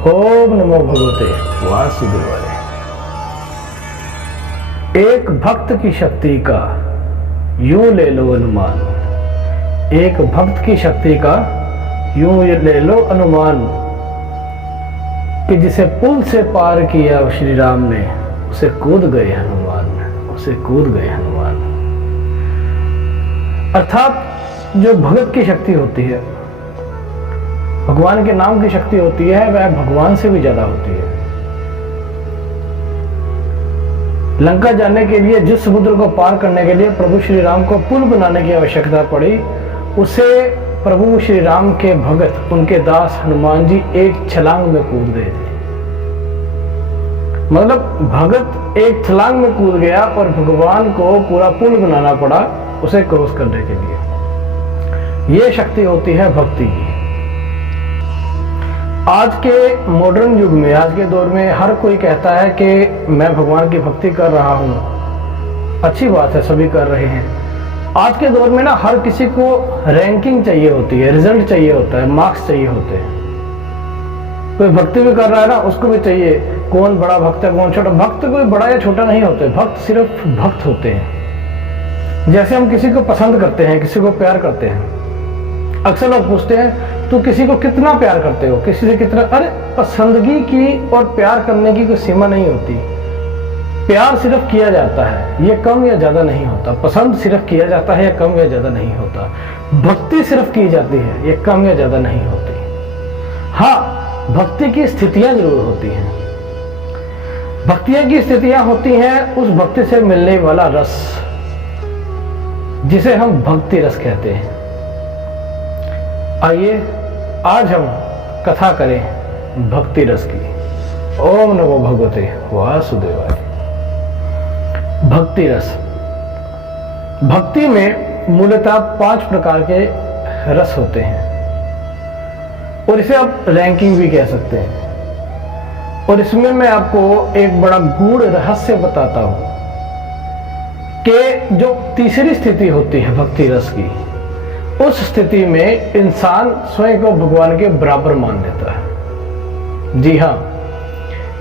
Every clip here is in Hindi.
ओम नमो भगवते वासुदेवाय। एक भक्त की शक्ति का यूं ले लो अनुमान, एक भक्त की शक्ति का यूं ले लो अनुमान कि जिसे पुल से पार किया श्री राम ने, उसे कूद गए हनुमान, उसे कूद गए हनुमान। अर्थात जो भगत की शक्ति होती है, भगवान के नाम की शक्ति होती है, वह भगवान से भी ज्यादा होती है। लंका जाने के लिए जिस समुद्र को पार करने के लिए प्रभु श्री राम को पुल बनाने की आवश्यकता पड़ी, उसे प्रभु श्री राम के भगत, उनके दास हनुमान जी एक छलांग में कूद गए थे। मतलब भगत एक छलांग में कूद गया और भगवान को पूरा पुल बनाना पड़ा उसे क्रॉस करने के लिए। यह शक्ति होती है भक्ति की। आज के मॉडर्न युग में, आज के दौर में हर कोई कहता है कि मैं भगवान की भक्ति कर रहा हूं। अच्छी बात है, सभी कर रहे हैं। आज के दौर में ना हर किसी को रैंकिंग चाहिए होती है, रिजल्ट चाहिए होता है, मार्क्स चाहिए होते हैं। कोई भक्ति भी कर रहा है ना, उसको भी चाहिए कौन बड़ा भक्त है कौन छोटा। भक्त कोई बड़ा या छोटा नहीं होते, भक्त सिर्फ भक्त होते हैं। जैसे हम किसी को पसंद करते हैं, किसी को प्यार करते हैं। अक्सर लोग पूछते हैं तो किसी को कितना प्यार करते हो, किसी से कितना। अरे पसंदगी की और प्यार करने की कोई सीमा नहीं होती। प्यार सिर्फ किया जाता है, ये कम या ज्यादा नहीं होता। पसंद सिर्फ किया जाता है, ये कम या ज्यादा नहीं होता। भक्ति सिर्फ की जाती है, ये कम या ज्यादा नहीं होती। हाँ, भक्ति की स्थितियां जरूर होती हैं। भक्तियां की स्थितियां होती हैं उस भक्ति से मिलने वाला रस, जिसे हम भक्ति रस कहते हैं। आइए आज हम कथा करें भक्ति रस की। ओम नमो भगवते वासुदेवाय। भक्ति रस। भक्ति में मूलतः 5 प्रकार के रस होते हैं और इसे आप रैंकिंग भी कह सकते हैं। और इसमें मैं आपको एक बड़ा गूढ़ रहस्य बताता हूं कि जो तीसरी स्थिति होती है भक्ति रस की, उस स्थिति में इंसान स्वयं को भगवान के बराबर मान लेता है। जी हाँ,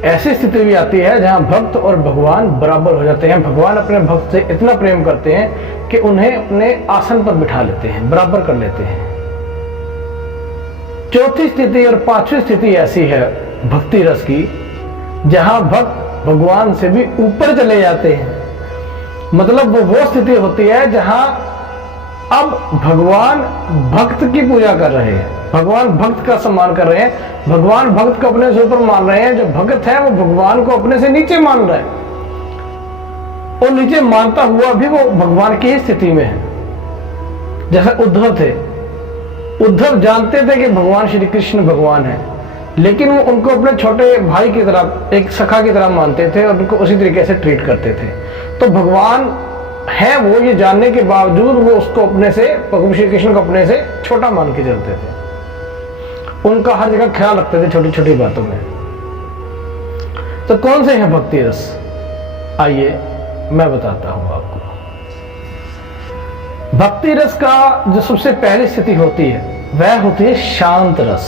ऐसी स्थिति भी आती है जहां भक्त और भगवान बराबर हो जाते हैं। भगवान अपने भक्त से इतना प्रेम करते हैं कि उन्हें अपने आसन पर बिठा लेते हैं, बराबर कर लेते हैं। चौथी स्थिति और 5वीं स्थिति ऐसी है भक्ति रस की, जहां भक्त भगवान से भी ऊपर चले जाते हैं। मतलब वो स्थिति होती है जहां अब भगवान भक्त की पूजा कर रहे हैं, भगवान भक्त का सम्मान कर रहे हैं, भगवान भक्त को अपने से ऊपर मान रहे हैं। जो भक्त है वो भगवान को अपने से नीचे मान रहा है, और नीचे मानता हुआ भी वो भगवान की ही स्थिति में है। जैसे उद्धव थे, उद्धव जानते थे कि भगवान श्री कृष्ण भगवान है, लेकिन वो उनको अपने छोटे भाई की तरह, एक सखा की तरह मानते थे और उनको उसी तरीके से ट्रीट करते थे। तो भगवान है वो ये जानने के बावजूद वो उसको अपने से, प्रभु श्री कृष्ण को अपने से छोटा मान के चलते थे। उनका हर जगह ख्याल रखते थे छोटी छोटी बातों में। तो कौन से हैं भक्ति रस? आइए मैं बताता हूं आपको। भक्ति रस का जो सबसे पहली स्थिति होती है वह होती है शांत रस।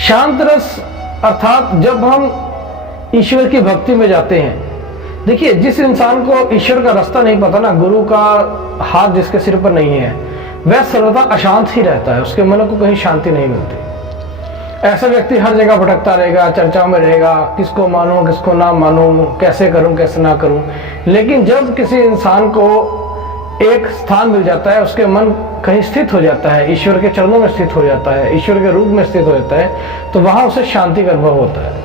शांत रस अर्थात जब हम ईश्वर की भक्ति में जाते हैं। देखिए, जिस इंसान को ईश्वर का रास्ता नहीं पता ना, गुरु का हाथ जिसके सिर पर नहीं है, वह सर्वदा अशांत ही रहता है, उसके मन को कहीं शांति नहीं मिलती। ऐसा व्यक्ति हर जगह भटकता रहेगा, चर्चा में रहेगा, किसको मानूं किसको ना मानूं, कैसे करूं कैसे ना करूं। लेकिन जब किसी इंसान को एक स्थान मिल जाता है, उसके मन कहीं स्थित हो जाता है, ईश्वर के चरणों में स्थित हो जाता है, ईश्वर के रूप में स्थित हो जाता है, तो वहां उसे शांति का अनुभव होता है।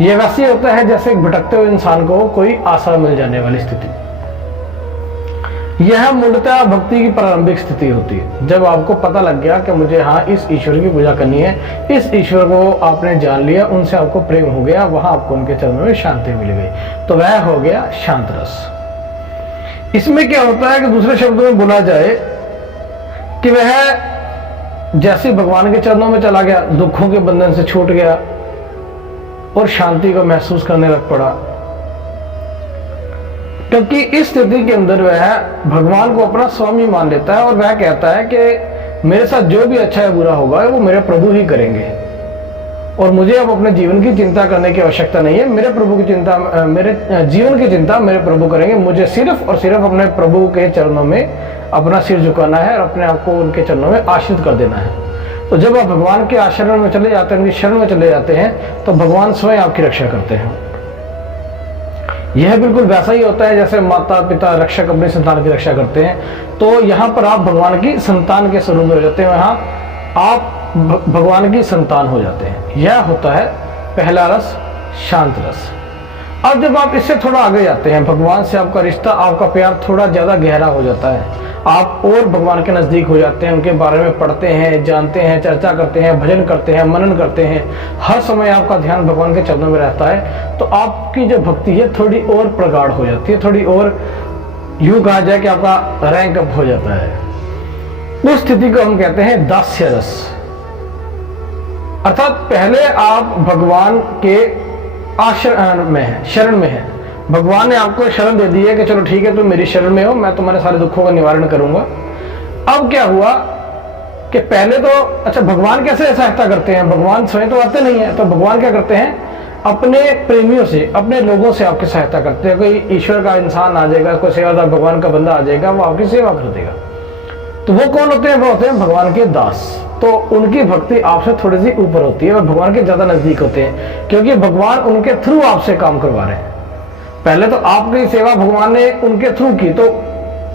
यह वैसे होता है जैसे एक भटकते हुए इंसान को कोई आसरा मिल जाने वाली स्थिति। यह मूलतः भक्ति की प्रारंभिक स्थिति होती है, जब आपको पता लग गया कि मुझे हाँ इस ईश्वर की पूजा करनी है, इस ईश्वर को आपने जान लिया, उनसे आपको प्रेम हो गया, वहां आपको उनके चरणों में शांति मिल गई, तो वह हो गया शांत रस। इसमें क्या होता है कि दूसरे शब्दों में बोला जाए कि वह जैसे भगवान के चरणों में चला गया, दुखों के बंधन से छूट गया और शांति को महसूस करने लग पड़ा। क्योंकि इस स्थिति के अंदर वह भगवान को अपना स्वामी मान लेता है और वह कहता है कि मेरे साथ जो भी अच्छा है बुरा होगा वो मेरे प्रभु ही करेंगे। और मुझे अब अपने जीवन की चिंता करने की आवश्यकता नहीं है। मेरे प्रभु की चिंता, मेरे जीवन की चिंता मेरे प्रभु करेंगे। मुझे सिर्फ और सिर्फ अपने प्रभु के चरणों में अपना सिर झुकाना है और अपने आप को उनके चरणों में आश्रित कर देना है। तो जब आप भगवान के आश्रय में चले जाते हैं, उनकी शरण में चले जाते हैं, तो भगवान स्वयं आपकी रक्षा करते हैं। यह बिल्कुल वैसा ही होता है जैसे माता पिता रक्षक अपनी संतान की रक्षा करते हैं। तो यहाँ पर आप भगवान की संतान के स्वरूप में हो जाते हैं, वहाँ आप भगवान की संतान हो जाते हैं। यह होता है पहला रस, शांत रस। अब जब आप इससे थोड़ा आगे जाते हैं, भगवान से आपका रिश्ता, आपका प्यार थोड़ा ज़्यादा गहरा हो जाता है। आप और भगवान के नज़दीक हो जाते हैं, उनके बारे में पढ़ते हैं, जानते हैं, चर्चा करते हैं, भजन करते हैं, मनन करते हैं। हर समय आपका ध्यान भगवान के चरणों में रहता है। तो आपकी जो भक्ति है थोड़ी और प्रगाढ़ हो जाती है, थोड़ी और यूँ कहा जाए कि आपका रैंक अप हो जाता है। उस स्थिति को हम कहते हैं दास्य रस। अर्थात पहले आप भगवान के आश्रय में है, शरण में है। भगवान ने आपको शरण दे दी है कि चलो ठीक है, तुम मेरी शरण में हो, मैं तुम्हारे सारे दुखों का निवारण करूंगा। अब क्या हुआ कि पहले तो अच्छा, भगवान कैसे सहायता करते हैं? भगवान स्वयं तो आते नहीं है, तो भगवान क्या करते हैं? अपने प्रेमियों से, अपने लोगों से आपकी सहायता करते हैं। कोई ईश्वर का इंसान आ जाएगा, कोई सेवादार भगवान का बंदा आ जाएगा, वो आपकी सेवा कर देगा। तो वो कौन होते हैं? वो होते हैं भगवान के दास। तो उनकी भक्ति आपसे थोड़ी सी ऊपर होती है, वो भगवान के ज्यादा नजदीक होते हैं, क्योंकि भगवान उनके थ्रू आपसे काम करवा रहे हैं। पहले तो आपकी सेवा भगवान ने उनके थ्रू की, तो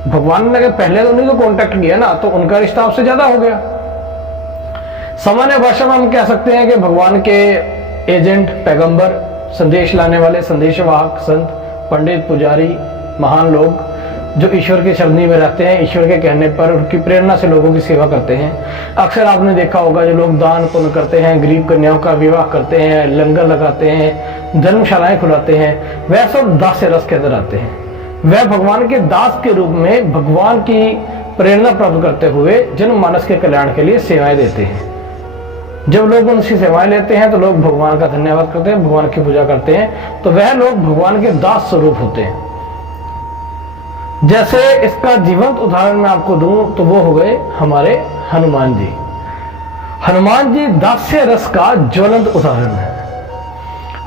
भगवान ने पहले तो उन्हीं को कांटेक्ट किया ना, तो उनका रिश्ता आपसे ज्यादा हो गया। सामान्य भाषा में हम कह सकते हैं कि भगवान के एजेंट, पैगंबर, संदेश लाने वाले, संदेशवाहक, संत, पंडित, पुजारी, महान लोग जो ईश्वर की शरणी में रहते हैं, ईश्वर के कहने पर उनकी प्रेरणा से लोगों की सेवा करते हैं। अक्सर आपने देखा होगा जो लोग दान पुण्य करते हैं, गरीब कन्याओं का विवाह करते हैं, लंगर लगाते हैं, धर्मशालाएं खुलाते हैं, वह सब दास्य रस के अंदर आते हैं। वह भगवान के दास के रूप में भगवान की प्रेरणा प्राप्त करते हुए जनमानस के कल्याण के लिए सेवाएं देते हैं। जब लोग उनसे सेवाएं लेते हैं तो लोग भगवान का धन्यवाद करते हैं, भगवान की पूजा करते हैं, तो वह लोग भगवान के दास स्वरूप होते हैं। जैसे इसका जीवंत उदाहरण मैं आपको दूं तो वो हो गए हमारे हनुमान जी। हनुमान जी दास्य रस का ज्वलंत उदाहरण है।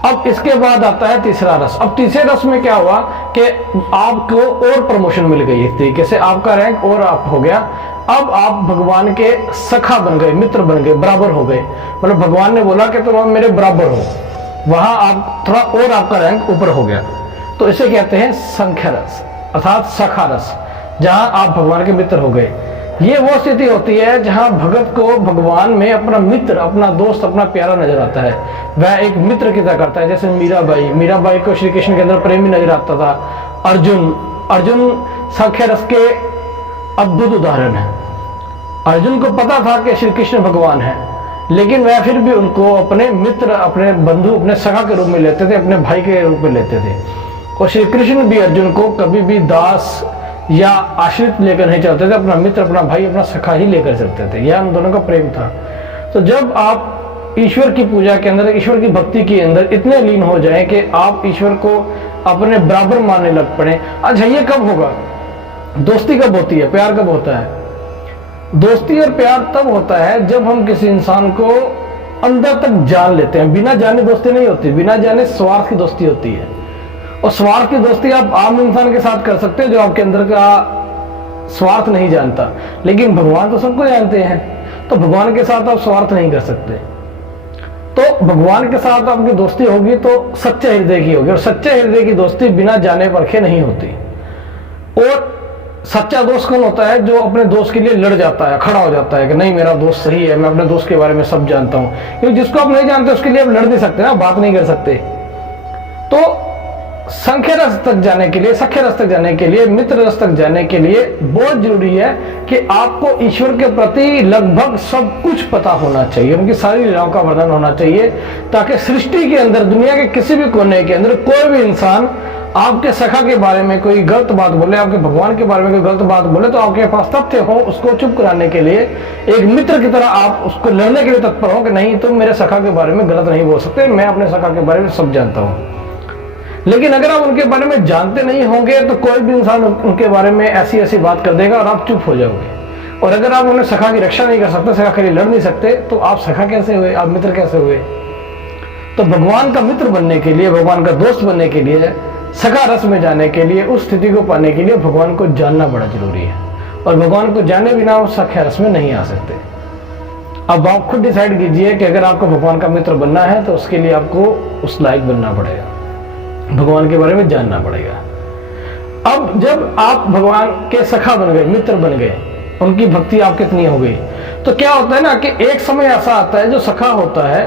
अब इसके बाद आता है तीसरा रस। अब तीसरे रस में क्या हुआ कि आपको और प्रमोशन मिल गई, इस तरीके से आपका रैंक और अप हो गया। अब आप भगवान के सखा बन गए, मित्र बन गए, बराबर हो गए। मतलब भगवान ने बोला कि तुम मेरे बराबर हो, वहां आप थोड़ा और आपका रैंक ऊपर हो गया। तो इसे कहते हैं संख्या रस अर्थात सखा रस, जहां आप भगवान के मित्र हो गए। ये वो स्थिति होती है जहां भगत को भगवान में अपना मित्र, अपना दोस्त, अपना प्यारा नजर आता है। वह एक मित्र की तरह करता है। जैसे मीराबाई को श्री कृष्ण के अंदर प्रेमी नजर आता था। अर्जुन संख्या रस के अद्भुत उदाहरण है। अर्जुन को पता था कि श्री कृष्ण भगवान है, लेकिन वह फिर भी उनको अपने मित्र, अपने बंधु, अपने सखा के रूप में लेते थे, अपने भाई के रूप में लेते थे। और श्री कृष्ण भी अर्जुन को कभी भी दास या आश्रित लेकर नहीं चलते थे, अपना मित्र, अपना भाई, अपना सखा ही लेकर चलते थे। यह उन दोनों का प्रेम था। तो जब आप ईश्वर की पूजा के अंदर, ईश्वर की भक्ति के अंदर इतने लीन हो जाएं कि आप ईश्वर को अपने बराबर मानने लग पड़े। अच्छा, ये कब होगा? दोस्ती कब होती है? प्यार कब होता है? दोस्ती और प्यार तब होता है जब हम किसी इंसान को अंदर तक जान लेते हैं। बिना जाने दोस्ती नहीं होती, बिना जाने स्वार्थ की दोस्ती होती है। और स्वार्थ की दोस्ती आप आम इंसान के साथ कर सकते हो जो आपके अंदर का स्वार्थ नहीं जानता, लेकिन भगवान तो सबको जानते हैं। तो भगवान के साथ आप स्वार्थ नहीं कर सकते। तो भगवान के साथ आपकी दोस्ती होगी तो सच्चे हृदय की होगी, और सच्चे हृदय की दोस्ती बिना जाने परखे नहीं होती। और सच्चा दोस्त कौन होता है? जो अपने दोस्त के लिए लड़ जाता है, खड़ा हो जाता है कि नहीं, मेरा दोस्त सही है, मैं अपने दोस्त के बारे में सब जानता हूं। क्योंकि जिसको आप नहीं जानते उसके लिए आप लड़ नहीं सकते ना, बात नहीं कर सकते। तो संख्या रस तक जाने के लिए, सख्य रस तक जाने के लिए, मित्र रस तक जाने के लिए बहुत जरूरी है कि आपको ईश्वर के प्रति लगभग सब कुछ पता होना चाहिए, उनकी सारी लीलाओं का वर्णन होना चाहिए, ताकि सृष्टि के अंदर, दुनिया के किसी भी कोने के अंदर कोई भी इंसान आपके सखा के बारे में कोई गलत बात बोले, आपके भगवान के बारे में कोई गलत बात बोले, तो आपके पास तथ्य हो उसको चुप कराने के लिए, एक मित्र की तरह आप उसको लड़ने के लिए तत्पर हो कि नहीं, तुम मेरे सखा के बारे में गलत नहीं बोल सकते, मैं अपने सखा के बारे में सब जानता हूँ। लेकिन अगर आप उनके बारे में जानते नहीं होंगे तो कोई भी इंसान उनके बारे में ऐसी ऐसी बात कर देगा और आप चुप हो जाओगे। और अगर आप उन्हें सखा की रक्षा नहीं कर सकते, सखा के लिए लड़ नहीं सकते, तो आप सखा कैसे हुए? आप मित्र कैसे हुए? तो भगवान का मित्र बनने के लिए, भगवान का दोस्त बनने के लिए, सखा रस में जाने के लिए, उस स्थिति को पाने के लिए भगवान को जानना बड़ा जरूरी है। और भगवान को जाने बिना वो सखा रस में नहीं आ सकते। अब आप खुद डिसाइड कीजिए कि अगर आपको भगवान का मित्र बनना है तो उसके लिए आपको उस लायक बनना पड़ेगा, भगवान के बारे में जानना पड़ेगा। अब जब आप भगवान के सखा बन गए, मित्र बन गए, उनकी भक्ति आप कितनी हो गई, तो क्या होता है ना कि एक समय ऐसा आता है जो सखा होता है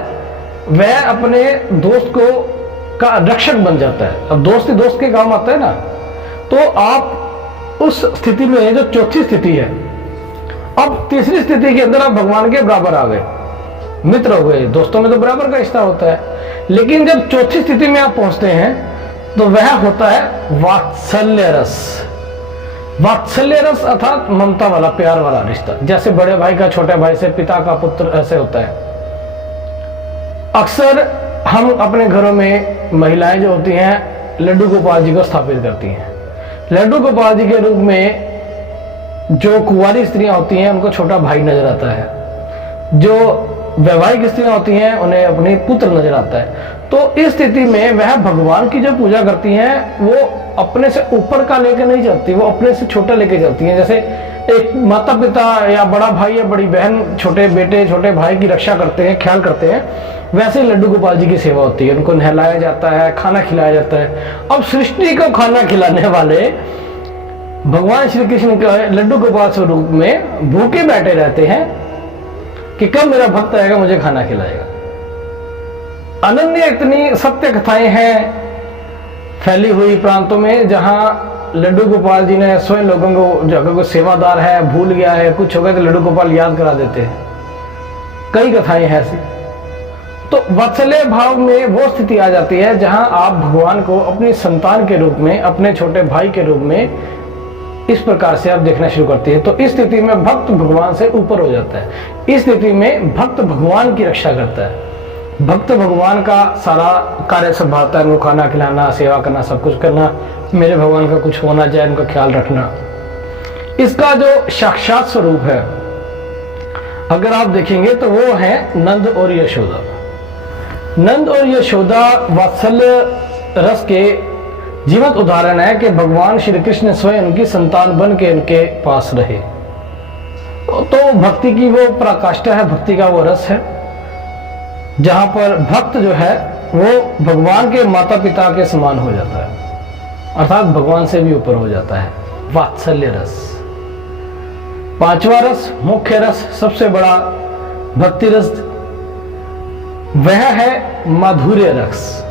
वह अपने दोस्त को का रक्षक बन जाता है। अब दोस्त ही दोस्त के काम आता है ना। तो आप उस स्थिति में, जो चौथी स्थिति है, अब तीसरी स्थिति के अंदर आप भगवान के बराबर आ गए, मित्र हो गए। दोस्तों में तो बराबर का रिश्ता होता है, लेकिन जब चौथी स्थिति में आप पहुंचते हैं तो वह होता है वात्सल्य रस। वात्सल्य रस अर्थात ममता वाला, प्यार वाला रिश्ता। जैसे बड़े भाई का छोटे भाई से, पिता का पुत्र, ऐसे होता है। अक्सर हम अपने घरों में महिलाएं जो होती हैं लड्डू गोपाल जी को स्थापित करती हैं। लड्डू गोपाल जी के रूप में जो कुंवारी स्त्रियां होती हैं उनको छोटा भाई नजर आता है, जो वैवाहिक स्त्रियां होती हैं उन्हें अपने पुत्र नजर आता है। तो इस स्थिति में वह भगवान की जो पूजा करती हैं वो अपने से ऊपर का लेके नहीं चलती, वो अपने से छोटा लेके चलती हैं। जैसे एक माता पिता या बड़ा भाई या बड़ी बहन छोटे बेटे छोटे भाई की रक्षा करते हैं, ख्याल करते हैं, वैसे ही लड्डू गोपाल जी की सेवा होती है। उनको नहलाया जाता है, खाना खिलाया जाता है। अब सृष्टि को खाना खिलाने वाले भगवान श्री कृष्ण के लड्डू गोपाल स्वरूप में भूखे बैठे रहते हैं कि कब मेरा भक्त आएगा, मुझे खाना खिलाएगा। अनन्य इतनी सत्य कथाएं हैं फैली हुई प्रांतों में, जहां लड्डू गोपाल जी ने स्वयं लोगों को, जो अगर कोई सेवादार है भूल गया है, कुछ हो गया, तो लड्डू गोपाल याद करा देते हैं। कई कथाएं हैं ऐसी। तो वात्सल्य भाव में वो स्थिति आ जाती है जहां आप भगवान को अपनी संतान के रूप में, अपने छोटे भाई के रूप में इस प्रकार से आप देखना शुरू करती है। तो इस स्थिति में भक्त भगवान से ऊपर हो जाता है। इस स्थिति में भक्त भगवान की रक्षा करता है। भक्त भगवान का सारा कार्य संभालता है, उनको खाना खिलाना, सेवा करना, सब कुछ करना, मेरे भगवान का कुछ होना जाए उनका ख्याल रखना। इसका जो साक्षात स्वरूप है अगर आप देखेंगे तो वो है नंद और यशोदा। नंद और यशोदा वात्सल्य रस के जीवंत उदाहरण है कि भगवान श्री कृष्ण स्वयं उनकी संतान बन के उनके पास रहे। तो भक्ति की वो पराकाष्ठा है, भक्ति का वो रस है जहां पर भक्त जो है वो भगवान के माता पिता के समान हो जाता है, अर्थात भगवान से भी ऊपर हो जाता है। वात्सल्य रस। पांचवा रस, मुख्य रस, सबसे बड़ा भक्ति रस, वह है माधुर्य रस।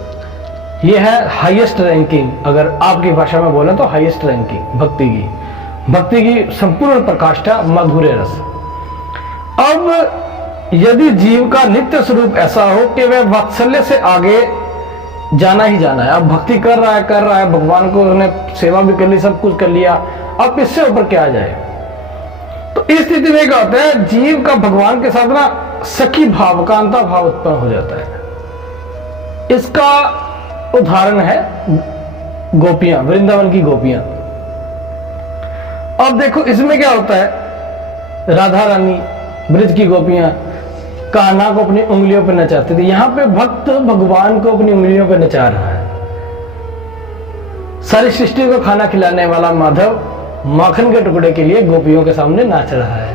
यह है हाईएस्ट रैंकिंग, अगर आपकी भाषा में बोले तो हाईएस्ट रैंकिंग भक्ति की संपूर्ण प्रकाष्ठा माधुर्य रस। अब यदि जीव का नित्य स्वरूप ऐसा हो कि वह वात्सल्य से आगे जाना ही जाना है, अब भक्ति कर रहा है, भगवान को उसने सेवा भी कर ली, सब कुछ कर लिया, अब इससे ऊपर क्या जाए। तो इस स्थिति में क्या होता है, जीव का भगवान के साथ ना सखी भाव, कांता भाव उत्पन्न हो जाता है। इसका उदाहरण है गोपियां, वृंदावन की गोपियां। अब देखो इसमें क्या होता है, राधा रानी, ब्रज की गोपियां कान्हा को अपनी उंगलियों पर नचाती थी। यहां पे भक्त भगवान को अपनी उंगलियों पर नचा रहा है। सारी सृष्टि को खाना खिलाने वाला माधव माखन के टुकड़े के लिए गोपियों के सामने नाच रहा है,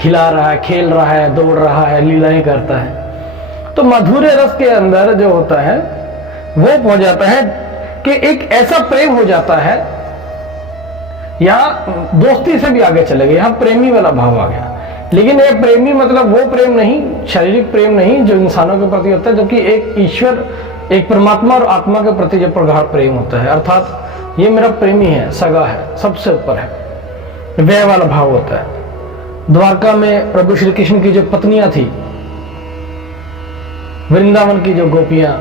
खिला रहा है, खेल रहा है, दौड़ रहा है, लीलाएं करता है। तो माधुर्य रस के अंदर जो होता है वो पहुंच जाता है कि एक ऐसा प्रेम हो जाता है, यहां दोस्ती से भी आगे चले गए, यहां प्रेमी वाला भाव आ गया। लेकिन ये प्रेमी मतलब वो प्रेम नहीं, शारीरिक प्रेम नहीं जो इंसानों के प्रति होता है, जो कि एक ईश्वर, एक परमात्मा और आत्मा के प्रति जो प्रगाढ़ प्रेम होता है, अर्थात ये मेरा प्रेमी है, सगा है, सबसे ऊपर है, वह वाला भाव होता है। द्वारका में प्रभु श्री कृष्ण की जो पत्नियां थी, वृंदावन की जो गोपियां,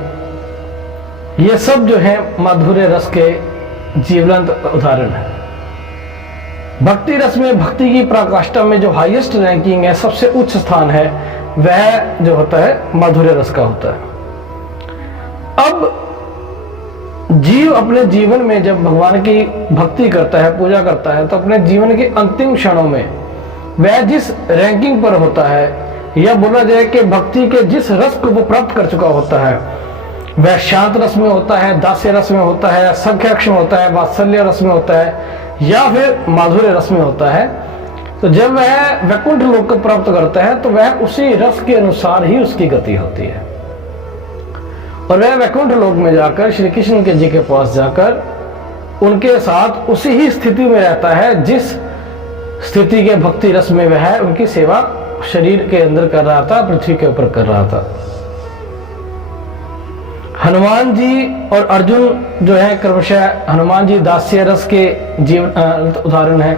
ये सब जो है माधुर्य रस के जीवंत उदाहरण है। भक्ति रस में, भक्ति की पराकाष्ठा में जो हाईएस्ट रैंकिंग है, सबसे उच्च स्थान है, वह जो होता है माधुर्य रस का होता है। अब जीव अपने जीवन में जब भगवान की भक्ति करता है, पूजा करता है, तो अपने जीवन के अंतिम क्षणों में वह जिस रैंकिंग पर होता है, यह बोला जाए कि भक्ति के जिस रस को वो प्राप्त कर चुका होता है, वह शांत रस में होता है, दास्य रस में होता है, सख्य रस में होता है, वात्सल्य रस में होता है, या फिर माधुर्य रस में होता है, तो जब वह वैकुंठ लोक को प्राप्त करता है तो वह उसी रस के अनुसार ही उसकी गति होती है, और वह वैकुंठ लोक में जाकर श्री कृष्ण के जी के पास जाकर उनके साथ उसी ही स्थिति में रहता है जिस स्थिति के भक्ति रस में वह उनकी सेवा शरीर के अंदर कर रहा था, पृथ्वी के ऊपर कर रहा था। हनुमान जी और अर्जुन जो है क्रमशः, हनुमान जी दास्य रस के जीवन उदाहरण है,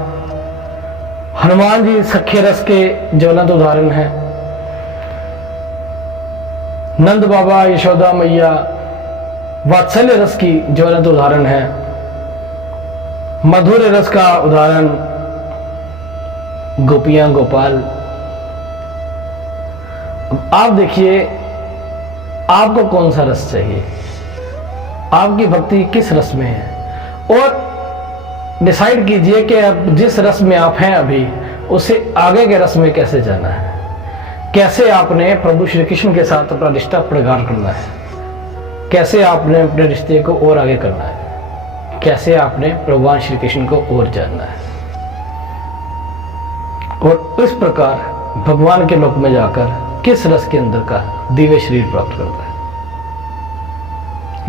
हनुमान जी सख्य रस के ज्वलंत उदाहरण है, नंद बाबा यशोदा मैया वात्सल्य रस की ज्वलंत उदाहरण है, मधुर रस का उदाहरण गोपियां गोपाल। आप देखिए आपको कौन सा रस चाहिए, आपकी भक्ति किस रस में है, और डिसाइड कीजिए कि अब जिस रस में आप हैं अभी उससे आगे के रस में कैसे जाना है, कैसे आपने प्रभु श्री कृष्ण के साथ अपना रिश्ता प्रगाढ़ करना है, कैसे आपने अपने रिश्ते को और आगे करना है, कैसे आपने भगवान श्री कृष्ण को और जानना है, और इस प्रकार भगवान के लोक में जाकर किस रस के अंदर का दिव्य शरीर प्राप्त करता है।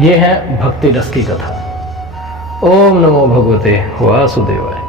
यह है भक्ति रस की कथा। ओम नमो भगवते वासुदेवाय।